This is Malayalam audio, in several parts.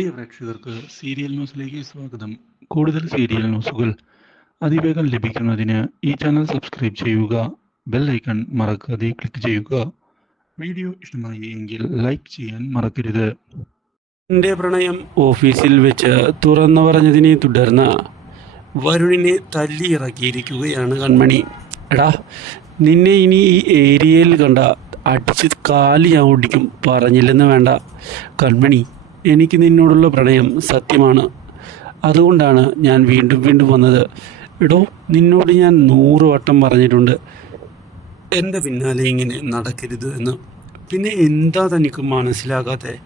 പ്രിയ പ്രേക്ഷകർക്ക് സീരിയൽ ന്യൂസിലേക്ക് സ്വാഗതം. കൂടുതൽ സീരിയൽ ന്യൂസുകൾ അതിവേഗം ലഭിക്കുന്നതിന് ഈ ചാനൽ സബ്സ്ക്രൈബ് ചെയ്യുക ബെൽ ഐക്കൺ മറക്കാതെ ക്ലിക്ക് ചെയ്യുക. വീഡിയോ ഇഷ്ടമായി എങ്കിൽ ലൈക്ക് ചെയ്യാൻ മറക്കരുത്. എന്റെ പ്രണയം ഓഫീസിൽ വെച്ച് തുറന്നു പറഞ്ഞതിനെ തുടർന്ന് വരുണിനെ തല്ലി ഇറക്കിയിരിക്കുകയാണ് കൺമണി. എടാ നിന്നെ ഇനി ഈ ഏരിയയിൽ കണ്ട അടിച്ച് കാൽ ഞാൻ ഓടിക്കും. പറഞ്ഞില്ലെന്ന് വേണ്ട. കൺമണി എനിക്ക് നിന്നോടുള്ള പ്രണയം സത്യമാണ്. അതുകൊണ്ടാണ് ഞാൻ വീണ്ടും വീണ്ടും വന്നത്. എടോ നിന്നോട് ഞാൻ നൂറ് വട്ടം പറഞ്ഞിട്ടുണ്ട്. എന്റെ പിന്നാലെ ഇങ്ങനെ നടക്കരുത് എന്ന്. പിന്നെ എന്താ തനിക്ക് മനസ്സിലാകാതെ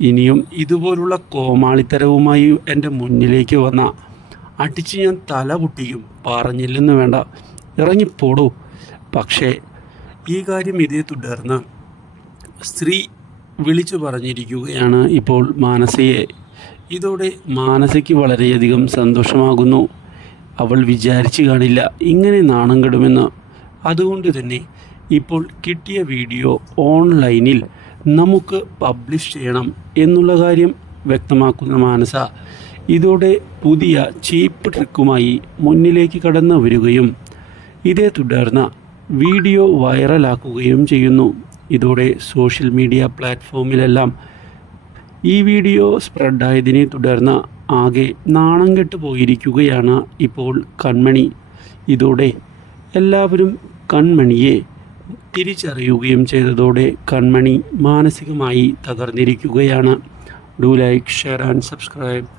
ഇനിയും ഇതുപോലുള്ള കോമാളിത്തരവുമായി എന്റെ മുന്നിലേക്ക് വന്ന. അടിച്ച് ഞാൻ തല പൊട്ടിക്കും. പറഞ്ഞില്ലെന്ന് വേണ്ട. ഇറങ്ങിപ്പോടൂ. പക്ഷേ ഈ കാര്യം ഇതേ തുടർന്ന്. സ്ത്രീ വിളിച്ചു പറഞ്ഞിരിക്കുകയാണ് ഇപ്പോൾ മാനസയെ. ഇതോടെ മാനസയ്ക്ക് വളരെയധികം സന്തോഷമാകുന്നു. അവൾ വിചാരിച്ചു കാണില്ല ഇങ്ങനെ നാണം കെടുമെന്ന്. അതുകൊണ്ട് തന്നെ ഇപ്പോൾ കിട്ടിയ വീഡിയോ ഓൺലൈനിൽ നമുക്ക് പബ്ലിഷ് ചെയ്യണം എന്നുള്ള കാര്യം വ്യക്തമാക്കുന്ന മാനസ. ഇതോടെ പുതിയ ചീപ്പ് ട്രിക്കുമായി മുന്നിലേക്ക് കടന്നു വരികയും ഇതേ തുടർന്ന് വീഡിയോ വൈറലാക്കുകയും ചെയ്യുന്നു. ഇതോടെ സോഷ്യൽ മീഡിയ പ്ലാറ്റ്ഫോമിലെല്ലാം ഈ വീഡിയോ സ്പ്രെഡായതിനെ തുടർന്ന് ആകെ നാണം കെട്ട് പോയിരിക്കുകയാണ് ഇപ്പോൾ കൺമണി. ഇതോടെ എല്ലാവരും കൺമണിയെ തിരിച്ചറിയുകയും ചെയ്തതോടെ കൺമണി മാനസികമായി തകർന്നിരിക്കുകയാണ്. Do like share and subscribe.